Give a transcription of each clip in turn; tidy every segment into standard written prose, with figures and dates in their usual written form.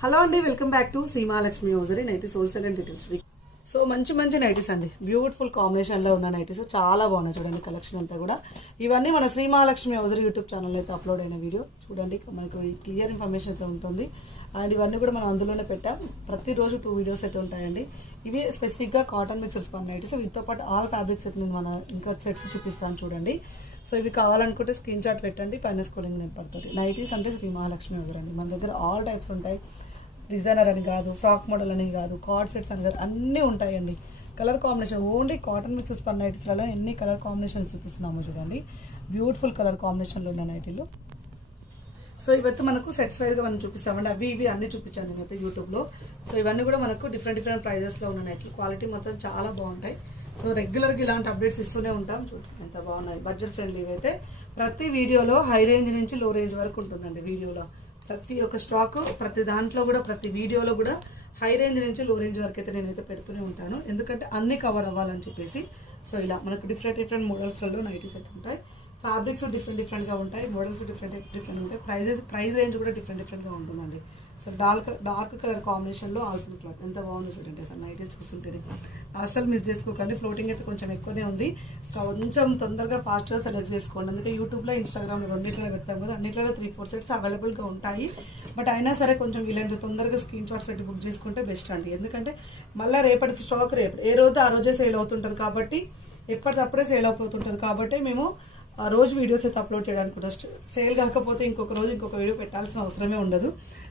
Hello అండి, welcome back to Sri Mahalakshmi hosiery nighties wholesale and retails. So మంచి nighties అండి, beautiful కాంబినేషన్లో ఉన్న నైటీస్ చాలా బాగున్నాయి. చూడండి కలెక్షన్ అంతా కూడా. ఇవన్నీ మన Sri Mahalakshmi hosiery YouTube channel అయితే అప్లోడ్ అయిన వీడియో. చూడండి మనకు క్లియర్ ఇన్ఫర్మేషన్ అయితే ఉంటుంది. అండ్ ఇవన్నీ కూడా మనం అందులోనే పెట్టాం. ప్రతిరోజు 2 వీడియోస్ అయితే ఉంటాయండి. ఇవి స్పెసిఫిక్గా కాటన్ మిక్సర్స్ పని నైటీస్. వీటితో పాటు ఆల్ ఫ్యాబ్రిక్స్ అయితే నేను మన ఇంకా సెట్స్ చూపిస్తాను చూడండి. సో ఇవి కావాలనుకుంటే స్క్రీన్ షాట్ పెట్టండి, పైన స్క్రోలింగ్ నెంబర్తోటి. నైటీస్ అంటే శ్రీ మహాలక్ష్మి హౌజరీ అండి. మన దగ్గర ఆల్ టైప్స్ ఉంటాయి. డిజైనర్ అని కాదు, ఫ్రాక్ మోడల్ అని కాదు, కార్డ్ సెట్స్ అని కాదు, అన్నీ ఉంటాయండి. Colour combination only cotton mixes per నైటీస్లలో ఎన్ని కలర్ కాంబినేషన్స్ చూపిస్తున్నామో చూడండి. బ్యూటిఫుల్ కలర్ కాంబినేషన్లో ఉన్న నైటీలు. సో ఇవైతే మనకు సెట్స్ వైజ్గా మనం చూపిస్తామండి. అవి ఇవి అన్నీ చూపించాను నేనైతే యూట్యూబ్లో. సో ఇవన్నీ కూడా మనకు డిఫరెంట్ ప్రైజెస్లో ఉన్న నైట్లు. క్వాలిటీ మొత్తం చాలా బాగుంటాయి. సో రెగ్యులర్గా ఇలాంటి అప్డేట్స్ ఇస్తూనే ఉంటాం. చూడండి ఎంత బాగున్నాయి. బడ్జెట్ ఫ్రెండ్లీ అయితే ప్రతి వీడియోలో హై రేంజ్ నుంచి లో రేంజ్ వరకు ఉంటుందండి. వీడియోలో ప్రతి ఒక్క స్టాక్, ప్రతి దాంట్లో కూడా, ప్రతి వీడియోలో కూడా హై రేంజ్ నుంచి లో రేంజ్ వరకు అయితే నేనైతే పెడుతూనే ఉంటాను. ఎందుకంటే అన్ని కవర్ అవ్వాలని చెప్పేసి. సో ఇలా మనకు డిఫరెంట్ మోడల్స్లో నైటీస్ అయితే ఉంటాయి. ఫ్యాబ్రిక్స్ డిఫరెంట్గా ఉంటాయి, మోడల్స్ డిఫరెంట్ ఉంటాయి. ప్రైస్ రేంజ్ కూడా డిఫరెంట్గా ఉంటుందండి. సో డార్క్ కలర్ కాంబినేషన్లో ఆల్ఫిన్ క్లాత్ ఎంత బాగుంది చూడండి. అసలు నైటీస్ చూస్తుంటే అసలు మిస్ చేసుకోకండి. ఫ్లోటింగ్ అయితే కొంచెం ఎక్కువనే ఉంది. కొంచెం తొందరగా ఫాస్ట్గా సెలెక్ట్ చేసుకోండి. అందుకే యూట్యూబ్లో, ఇన్స్టాగ్రామ్లో రెండింటిలో పెడతాం కదా, అన్నింటిలో 3-4 సెట్స్ అవైలబుల్గా ఉంటాయి. బట్ అయినా సరే కొంచెం వీలైనంత తొందరగా స్క్రీన్ షాట్స్ పెట్టి బుక్ చేసుకుంటే బెస్ట్ అండి. ఎందుకంటే మళ్ళీ రేపటి స్టాక్ ఏ రోజు ఆ రోజే సేల్ అవుతుంటుంది కాబట్టి, ఎప్పటికప్పుడే సేల్ అయిపోతుంటుంది కాబట్టి మేము ఆ రోజు వీడియోస్ అయితే అప్లోడ్ చేయడానికి కూడా సేల్ కాకపోతే ఇంకొక రోజు ఇంకొక వీడియో పెట్టాల్సిన అవసరమే ఉండదు.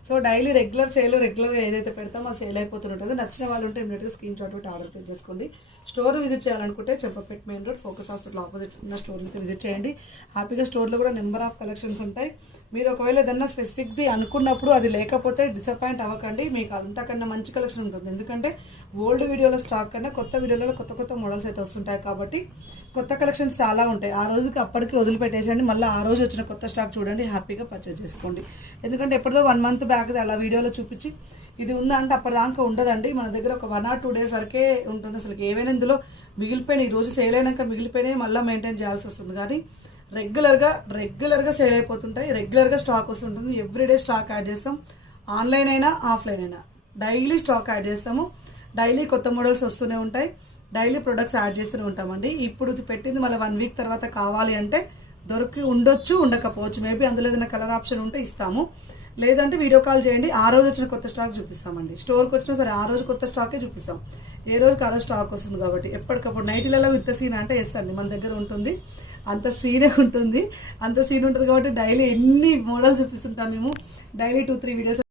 సో డైలీ రెగ్యులర్గా ఏదైతే పెడతామో ఆ సేల్ అయిపోతుంటుంది. నచ్చిన వాళ్ళు ఉంటే ఇమీడియట్గా స్క్రీన్ షాట్ పెట్టి ఆర్డర్ ప్లేస్ చేసుకోండి. స్టోర్ విజిట్ చేయాలనుకుంటే చెప్పపేట main road focus hospital opposite ఉన్న స్టోర్ని అయితే విజిట్ చేయండి. హ్యాపీగా స్టోర్లో కూడా నెంబర్ ఆఫ్ కలెక్షన్స్ ఉంటాయి. మీరు ఒకవేళ ఏదన్నా స్పెసిఫిక్ది అనుకున్నప్పుడు అది లేకపోతే డిసప్పాయింట్ అవ్వకండి. మీకు అంతకన్నా మంచి కలెక్షన్ ఉంటుంది. ఎందుకంటే ఓల్డ్ వీడియోలో స్టాక్ కన్నా కొత్త వీడియోలో కొత్త మోడల్స్ అయితే వస్తుంటాయి కాబట్టి కొత్త కలెక్షన్స్ చాలా ఉంటాయి. ఆ రోజుకి అప్పటికి వదిలిపెట్టేసండి. మళ్ళీ ఆ రోజు వచ్చిన కొత్త స్టాక్ చూడండి, హ్యాపీగా పర్చేజ్ చేసుకోండి. ఎందుకంటే ఎప్పటిదో 1 మంత్ బ్యాక్ అలా వీడియోలో చూపించి ఇది ఉందా అంటే అప్పటిదాకా ఉండదండి. మన దగ్గర ఒక 1 or 2 days వరకే ఉంటుంది. అసలు ఏవైనా ఇందులో మిగిలిపోయినాయి, ఈ రోజు సేల్ అయినాక మిగిలిపోయినాయి మళ్ళీ మెయింటైన్ చేయాల్సి వస్తుంది. కానీ రెగ్యులర్గా సేల్ అయిపోతుంటాయి. రెగ్యులర్గా స్టాక్ వస్తుంటుంది. ఎవ్రీడే స్టాక్ యాడ్ చేస్తాం. ఆన్లైన్ అయినా ఆఫ్లైన్ అయినా డైలీ స్టాక్ యాడ్ చేస్తాము. డైలీ కొత్త మోడల్స్ వస్తూనే ఉంటాయి. డైలీ ప్రొడక్ట్స్ యాడ్ చేస్తూనే ఉంటామండి. ఇప్పుడు పెట్టింది మళ్ళీ 1 week తర్వాత కావాలి అంటే దొరికి ఉండొచ్చు, ఉండకపోవచ్చు. మేబీ అందులో ఏదైనా కలర్ ఆప్షన్ ఉంటే ఇస్తాము. లేదంటే వీడియో కాల్ చేయండి, ఆ రోజు వచ్చిన కొత్త స్టాక్ చూపిస్తామండి. స్టోర్కి వచ్చినా సరే ఆ రోజు కొత్త స్టాకే చూపిస్తాం. ఏ రోజుకి ఆ రోజు స్టాక్ వస్తుంది కాబట్టి ఎప్పటికప్పుడు నైటీలలో విత్ సీన్ అంటే వేస్తండి మన దగ్గర ఉంటుంది. అంత సీనే ఉంటుంది. అంత సీన్ ఉంటుంది కాబట్టి డైలీ ఎన్ని మోడల్స్ చూపిస్తుంటాం మేము. Daily 2-3 videos